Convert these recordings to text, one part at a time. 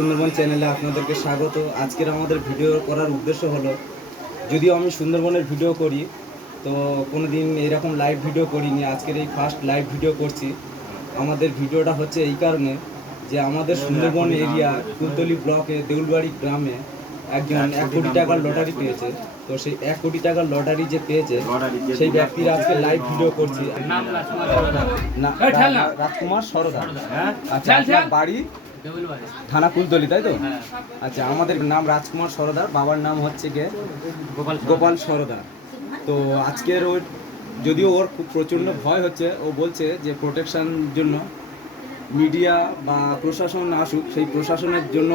সুন্দরবন চ্যানেলে আপনাদেরকে স্বাগত। আজকের আমাদের ভিডিও করার উদ্দেশ্য হলো, যদিও আমি সুন্দরবনের ভিডিও করি, তো কোনো দিন এরকম লাইভ ভিডিও করিনি, আজকের এই ফার্স্ট লাইভ ভিডিও করছি। আমাদের ভিডিওটা হচ্ছে এই কারণে যে আমাদের সুন্দরবন এরিয়া কুলতলি ব্লকে দেউলবাড়ি গ্রামে একজন 1 কোটি টাকার লটারি পেয়েছে। তো সেই 1 কোটি টাকার লটারি যে পেয়েছে সেই ব্যক্তির আজকে লাইভ ভিডিও করছি। রাজকুমার সরদার। আচ্ছা, আপনার বাড়ি থানা কুলতলি, তাই তো? আচ্ছা, আমাদের নাম রাজকুমার সরদার, বাবার নাম হচ্ছে গে গোপাল সরদার। তো আজকের ওর, যদিও ওর খুব প্রচণ্ড ভয় হচ্ছে, ও বলছে যে প্রোটেকশন জন্য মিডিয়া বা প্রশাসন আসুক, সেই প্রশাসনের জন্য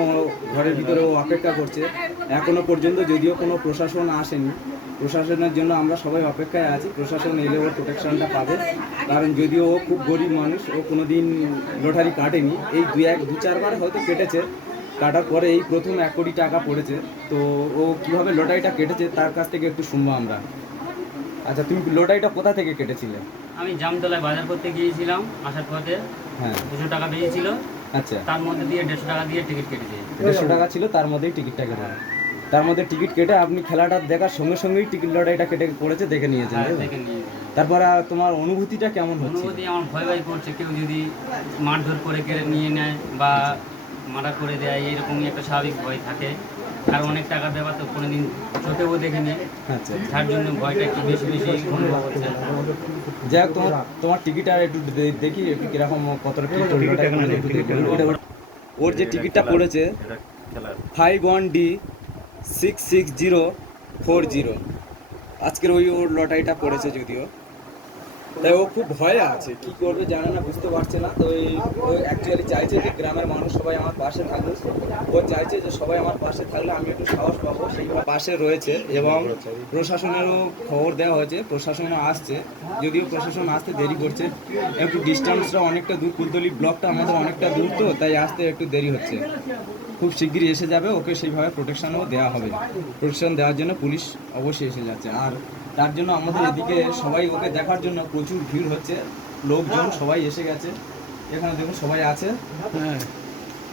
ঘরের ভিতরে ও অপেক্ষা করছে। এখনো পর্যন্ত যদিও কোনো প্রশাসন আসেনি, প্রশাসনের জন্য আমরা সবাই অপেক্ষায় আছি। প্রশাসন এলে ওর প্রোটেকশনটা পাবে, কারণ যদিও ও খুব গরিব মানুষ, ও কোনো দিন লটারি কাটেনি। এই দু চারবার হয়তো কেটেছে, কাটার পরে এই প্রথম 1 কোটি টাকা পড়েছে। তো ও কীভাবে লটারিটা কেটেছে তার কাছ থেকে একটু শুনবো আমরা। আচ্ছা, তুমি লটারিটা কোথা থেকে কেটেছিলে? আমি জামতলায় বাজার করতে গিয়েছিলাম, আসার পথে 200 টাকা পেয়েছিল। আচ্ছা, তার মধ্যে দিয়ে 150 টাকা দিয়ে টিকিট কেটেছে। 150 টাকা ছিল, তার মধ্যেই টিকিটটা কেটে। তার মধ্যে টিকিট কেটে আপনি খেলাটা দেখার সঙ্গে সঙ্গেই টিকিট লটারিটা কেটে পড়েছে, দেখে নিয়েছেন। তারপর তোমার অনুভূতিটা কেমন হচ্ছে? অনুভূতি আমার ভয় করছে, কেউ যদি মারধর করে কেড়ে নিয়ে নেয় বা মার্ডার করে দেয়, এরকমই একটা স্বাভাবিক ভয় থাকে। আর অনেক টাকার ব্যাপার তো কোনোদিন চোখেও দেখিনি। আচ্ছা, তার জন্য ভয়টা একটু বেশি অনুভব হচ্ছে। যাই হোক, তোমার টিকিট আর একটু দেখি, একটু কিরকম কতটা টিকিট। ওর যে টিকিটটা পড়েছে 51D66040, আজকের ওর লটারিটা পড়েছে। যদিও তাই ও খুব ভয়ে আছে, কি করবে জানে না, বুঝতে পারছে না। তো ও অ্যাকচুয়ালি চাইছে যে গ্রামের মানুষ সবাই আমার পাশে থাকবে। ও চাইছে যে সবাই আমার পাশে থাকলে আমি একটু সাহস পাবো, সেইভাবে পাশে রয়েছে। এবং প্রশাসনেরও খবর দেওয়া হয়েছে, প্রশাসনও আসছে। যদিও প্রশাসন আসতে দেরি করছে, একটু ডিস্টেন্সটা অনেকটা দূর, কুলতলি ব্লকটা আমাদের অনেকটা দূর, তো তাই আসতে একটু দেরি হচ্ছে। খুব শিগগিরই এসে যাবে, ওকে সেইভাবে প্রোটেকশনও দেওয়া হবে। প্রোটেকশন দেওয়ার জন্য পুলিশ অবশ্যই এসে যাচ্ছে। আর তার জন্য আমাদের এদিকে সবাই ওকে দেখার জন্য প্রচুর ভিড় হচ্ছে, লোকজন সবাই এসে গেছে। এখানে দেখুন সবাই আছে।